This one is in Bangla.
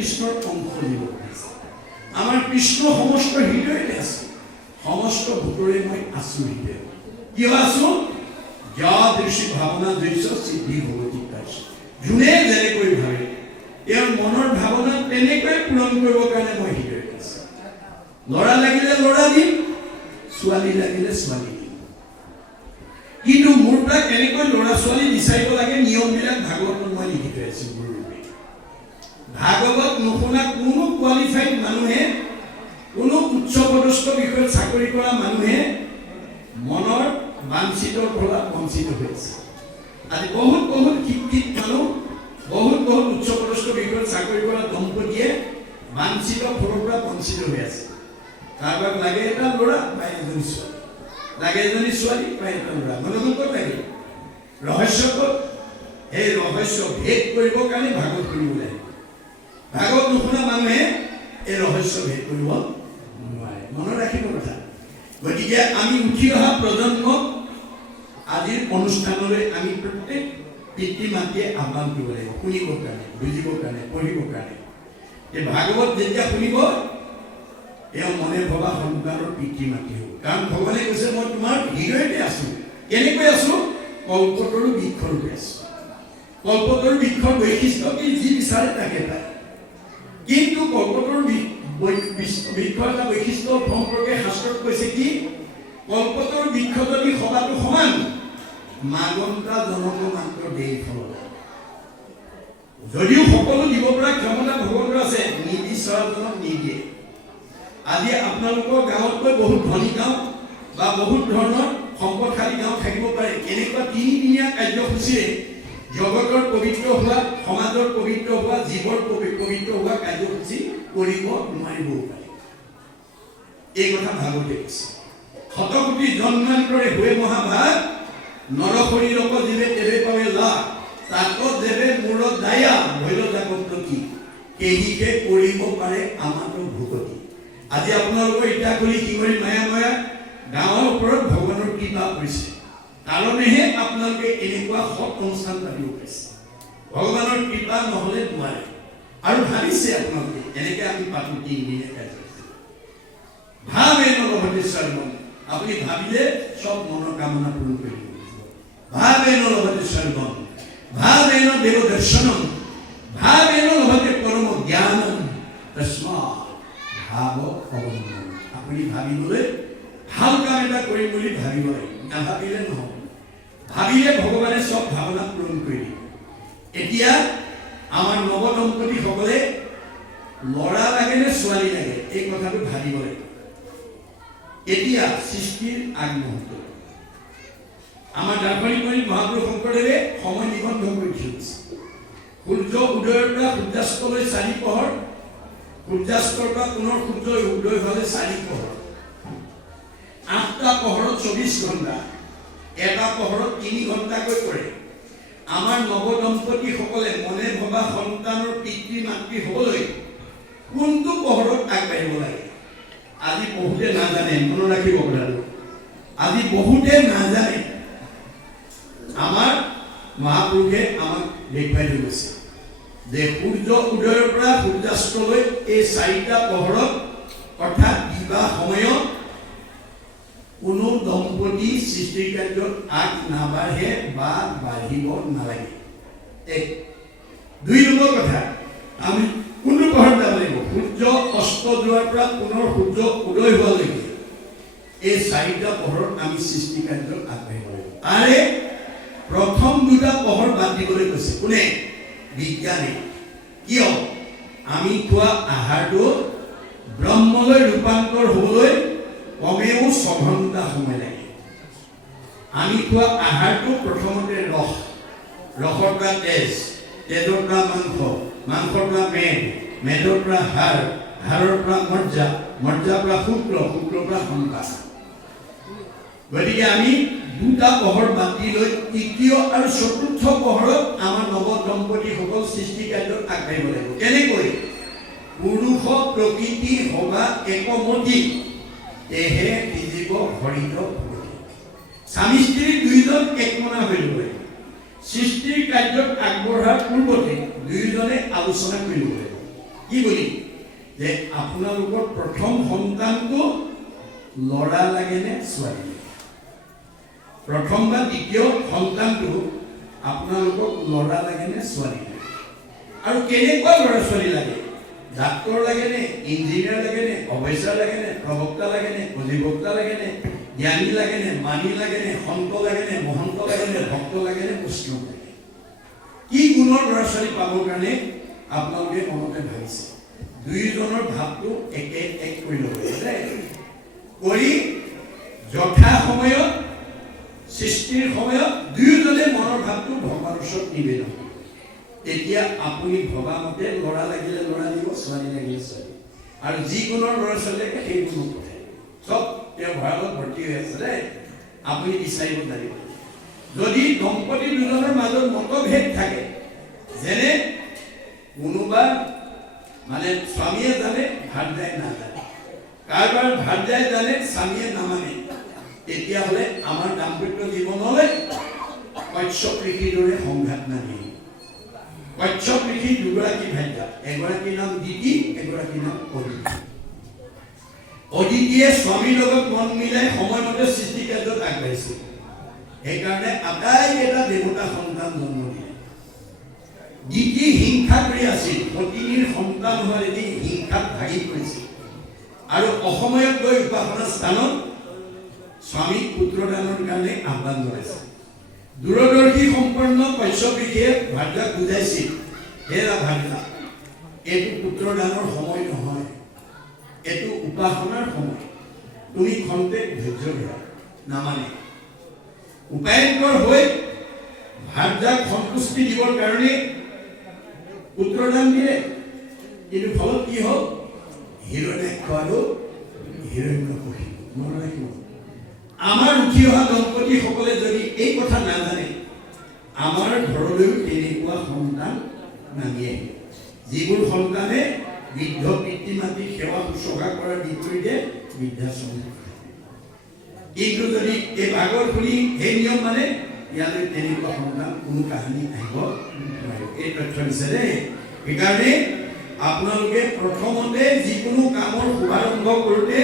অংশ দিব পাৰিছে। আমাৰ কৃষ্ণ সমস্ত হৃদয়তে আছে। সমস্ত ভূতৰে মই আছো হৃদয়। কিয় আছো? যাদৃশী ভাৱনা দৃশ্য সিদ্ধি ভগৱতী পাইছো যোনে যেনেকৈ ভাবে, তেওঁৰ মনৰ ভাৱনা তেনেকৈ পূৰণ কৰিবৰ কাৰণে মই হৃদয়ত আছো। ল'ৰা লাগিলে ল'ৰা দিম, ছোৱালী লাগিলে ছোৱালী দিম। কিন্তু মোৰ পৰা কেনেকৈ ল'ৰা ছোৱালী বিচাৰিব লাগে, নিয়মবিলাক ভাগৱতত মই লিখি থৈ আছো গুৰুৰূপে ভাগৱত নুশুনা কোনো কোৱালিফাইড মানুহে, কোনো উচ্চ পদস্থ বিষয়ত চাকৰি কৰা মানুহে মনৰ বাঞ্ছিতৰ পৰা বঞ্চিত হৈ আছে। আজি বহুত বহুত শিক্ষিত মানুহ, বহুত বহুত উচ্চ পদস্থ বিষয়ত চাকৰি কৰা দম্পতীয়ে বাঞ্ছিত ফলৰ পৰা বঞ্চিত হৈ আছে। কাৰোবাক লাগে এটা ল'ৰা বা এজনী ছোৱালী। লাগে এজনী ছোৱালী বা এটা ল'ৰা। মানুহক ক'ত লাগে? ৰহস্য ক'ত? সেই ৰহস্য ভেদ কৰিবৰ কাৰণে ভাগৱত শুনিব লাগে ভাগৱত নুশুনা মানুহে এই ৰহস্য ভেদ কৰিব নোৱাৰে। মনত ৰাখিব কথা। গতিকে আমি উঠি অহা প্ৰজন্মক আজিৰ অনুষ্ঠানলৈ আমি প্ৰত্যেক পিতৃ মাতৃয়ে আহ্বান কৰিব লাগিব। শুনিবৰ কাৰণে বুজিবৰ কাৰণে পঢ়িবৰ কাৰণে। যে ভাগৱত যেতিয়া শুনিব, তেওঁ মনে ভবা সন্তানৰ পিতৃ মাতৃ হ'ব। কাৰণ ভগৱানে কৈছে, মই তোমাৰ হৃদয়তে আছো। কেনেকৈ আছো? কল্পতৰু বৃক্ষৰূপে আছো। কল্পতৰু বৃক্ষৰ বৈশিষ্ট্য কি? যি বিচাৰে তাকে পায়। কিন্তু কল্পতৰু বি- বৈ- বিশ- বৃক্ষৰ এটা বৈশিষ্ট্য সম্পৰ্কে শাস্ত্ৰত কৈছে কি? কল্পতৰু বৃক্ষ যদি সবাটো সমান মাগন্তা জনক মাত্ৰ দেই যদিও সকলো দিব পৰা ক্ষমতা ভগৱন্তৰ আছে নিবিচৰাজনক নিদিয়ে। আজি আপোনালোকৰ গাঁৱতকৈ বহুত ধনী গাঁও বা বহুত ধৰণৰ সম্পদশালী গাঁও থাকিব পাৰে। এনেকুৱা তিনিদিনীয়া কাৰ্যসূচীৰে জগতৰ পবিত্ৰ হোৱা, সমাজৰ পবিত্ৰ হোৱা, জীৱৰ পবি- পবিত্ৰ হোৱা কাৰ্যসূচী কৰিব নোৱাৰিবও পাৰে। এই কথা ভাগৱতে কৈছে। শতকোটি জন্মান্তৰে হুৱে মহাভাগ নৰশৰীৰক জীৱে তেৱে পাৱে লাভ তাকত যেবে মূৰত দায়া ভৈল জাগত কি? সেহিকে কৰিব পাৰে আমাৰো ভূগতি আজি আপোনালোকৰ ইটাখুলি শিঙৰি মায়া মায়া গাঁৱৰ ওপৰত ভগৱানৰ কৃপা কৰিছে কাৰণেহে আপোনালোকে এনেকুৱা সৎ অনুষ্ঠান পাতিব পাৰিছে। ভগৱানৰ কৃপা নহ'লে নোৱাৰে। আৰু ভাবিছে আপোনালোকে, এনেকে আমি পাতো তিনিদিনীয়া কাৰ্যসূচী ভাবে নলভতে সৰ্বম আপুনি ভাবিলে সব মনৰ কামনা পূৰণ কৰিব ভাবে নলভতে সৰ্বম ভাবে ন দেৱ দৰ্শনম। ভাবে নলভতে পৰম জ্ঞানম। তস্মাৎ ভাৱ অৱলম্বন। আপুনি ভাবিবলৈ ভালো কাম এটা কৰিম বুলি ভাবিব লাগিব। নাভাবিলে নহ'ব। ভাবিলে ভগৱানে চব ভাৱনা পূৰণ কৰি দিব এতিয়া আমাৰ নৱ দম্পতীসকলে ল'ৰা লাগে নে ছোৱালী লাগে, এই কথাটো ভাবিব লাগিব। এতিয়া সৃষ্টিৰ আগমুহূৰ্ত। আমাৰ দাৰ্শনিক মহাপুৰুষ শংকৰদেৱে সময় নিবন্ধ কৰি থৈছে সূৰ্য উদয়ৰ পৰা সূৰ্যাস্তলৈ চাৰি পহৰ, সূৰ্যাস্তৰ পৰা পুনৰ সূৰ্য উদয় হ'লে চাৰি পহৰ। আঠটা পহৰত চৌবিছ ঘণ্টা, এটা পহৰত তিনি ঘণ্টাকৈ কৰে আমাৰ নৱ দম্পতীসকলে মনে ভবা সন্তানৰ পিতৃ মাতৃ হ'বলৈ কোনটো পহৰত আগবাঢ়িব লাগে? আজি বহুতে নাজানে, মনত ৰাখিব কথাটো। আজি বহুতে নাজানে। আমাৰ মহাপুৰুষে আমাক দেখুৱাই থৈ গৈছে যে সূৰ্য উদয়ৰ পৰা সূৰ্যাস্তলৈ এই চাৰিটা পহৰত, অৰ্থাৎ বিবাহ সময়ত কোনো দম্পতী সৃষ্টি কাৰ্যত আগ নাবাঢ়ে বা বাঢ়িব নালাগে। এক। দুই নম্বৰ কথা, আমি কোনটো পহৰত যাব লাগিব। সূৰ্য অস্ত যোৱাৰ পৰা পুনৰ সূৰ্য উদয় হোৱালৈকে এই চাৰিটা পহৰত আমি সৃষ্টি কাৰ্যত আগবাঢ়িব লাগিব। তাৰে প্ৰথম দুটা পহৰ বাদ দিবলৈ কৈছে। কোনে? বিজ্ঞানে। কিয়? আমি খোৱা আহাৰটো ব্ৰহ্মলৈ ৰূপান্তৰ হ'বলৈ কমেও ছঘণ্টা সময় লাগে। আমি খোৱা আহাৰটো প্ৰথমতে ৰস, ৰসৰ পৰা তেজ, তেজৰ পৰা মাংস, মাংসৰ পৰা মেদ, মেদৰ পৰা হাড় হাড়ৰ পৰা মজ্জা, মজ্জাৰ পৰা শুক্ৰ, শুক্ৰৰ পৰা সন্তান গতিকে আমি দুটা পহৰ বান্ধি লৈ তৃতীয় আৰু চতুৰ্থ পহৰত আমাৰ নৱ দম্পতীসকল সৃষ্টি কাৰ্যত আগবাঢ়িব লাগিব। কেনেকৈ? পুৰুষ প্ৰকৃতি সভা একমতি। এহে জীৱ হৰিত স্বামী স্ত্ৰী দুয়োজন একমনা হৈ ল'ব লাগিব সৃষ্টিৰ কাৰ্যত আগবঢ়াৰ পূৰ্বতে দুয়োজনে আলোচনা কৰিব কি বুলি? যে আপোনালোকৰ প্ৰথম সন্তানটো ল'ৰা লাগে নে ছোৱালী লাগে? প্ৰথম বা দ্বিতীয় সন্তানটো আপোনালোকক ল'ৰা লাগে নে ছোৱালী লাগে? আৰু কেনেকুৱা ল'ৰা ছোৱালী লাগে? ডাক্তৰ লাগে নে ইঞ্জিনিয়াৰ লাগে নে অফিচাৰ লাগে নে প্ৰবক্তা লাগে নে অধিবক্তা লাগে নে জ্ঞানী লাগে নে মানি লাগে নে সন্ত লাগে নে মহন্ত লাগে নে ভক্ত লাগে নে বৈষ্ণৱ লাগে কি গুণৰ ল'ৰা ছোৱালী পাবৰ কাৰণে আপোনালোকে মনতে ভাবিছে? দুয়োজনৰ ভাৱটো একে এক কৰি ল'ব কৰি যথা সময়ত, সৃষ্টিৰ সময়ত দুয়োজনে মনৰ ভাৱটো ভগৱানৰ ওচৰত নিবেদন। তেতিয়া আপুনি ভবা মতে ল'ৰা লাগিলে ল'ৰা দিব, ছোৱালী লাগিলে ছোৱালী আৰু যিকোনৰ ল'ৰা ছোৱালী লাগে সেই গুণক পঠাই চব তেওঁ ভঁৰালত ভৰ্তি হৈ আছে আপুনি বিচাৰিব জানিব যদি দম্পতি দুজনৰ মাজত মতভেদ থাকে, যেনে কোনোবা মানে স্বামীয়ে জানে ভাৰ্যাই নাজানে। কাৰোবাৰ ভাৰ্যাই জানে, স্বামীয়ে নামানে, তেতিয়াহ'লে আমাৰ দাম্পত্য জীৱনলৈ কশ্যপ ঋষিৰ দৰে সংঘাত নাহে কশ্যপ ঋষি দুগৰাকী ভাৰ্যা এগৰাকীৰ নাম দিতি এগৰাকীৰ নাম অদিতি অদিতিয়ে স্বামীৰ লগত মন মিলাই সময়মতে সৃষ্টি কাৰ্যত আগবাঢ়িছিল সেইকাৰণে আটাইকেইটা দেৱতা সন্তান জন্ম দিলে দিতি হিংসা কৰি আছিল পত্নীৰ সন্তান হোৱাৰ এটি হিংসাত ভাগি পৰিছিল আৰু অসময়ত গৈ উপাসনা স্থানত স্বামীক পুত্ৰদানৰ কাৰণে আহ্বান জনাইছে দূৰদৰ্শী সম্পন্ন কশ্যপ ভাৰ্যাক বুজাইছিল। হেৰা ভাৰ্যা এইটো পুত্ৰদানৰ সময় নহয়। এইটো উপাসনাৰ সময়। তুমি খন্তেক ধৈৰ্য ধৰা নামানে। উপায়ন্তৰ হৈ ভাৰ্যাক সন্তুষ্টি দিবৰ কাৰণে পুত্ৰদান দিলে। কিন্তু ফলত কি হ'ল? হিৰণ্যাক্ষ আৰু হিৰণ্যকশিপু। মনত ৰাখিব। আমাৰ উঠি অহা দম্পতীসকলে যদি এই কথা নাজানে, আমাৰ ঘৰলৈও তেনেকুৱা সন্তান নামি আহিব যিবোৰ সন্তানে বৃদ্ধ পিতৃ মাতৃ সেৱা শুশ্ৰূষা কৰাৰ বিপৰীতে বৃদ্ধাশ্ৰম কিন্তু যদি এই ভাগৰ শুনি সেই নিয়ম মানে ইয়ালৈ তেনেকুৱা সন্তান কোনো কাহিনী আহিব নোৱাৰিব এই তথ্য দিছে দেই। সেইকাৰণে আপোনালোকে প্ৰথমতে যিকোনো কামৰ শুভাৰম্ভ কৰোঁতে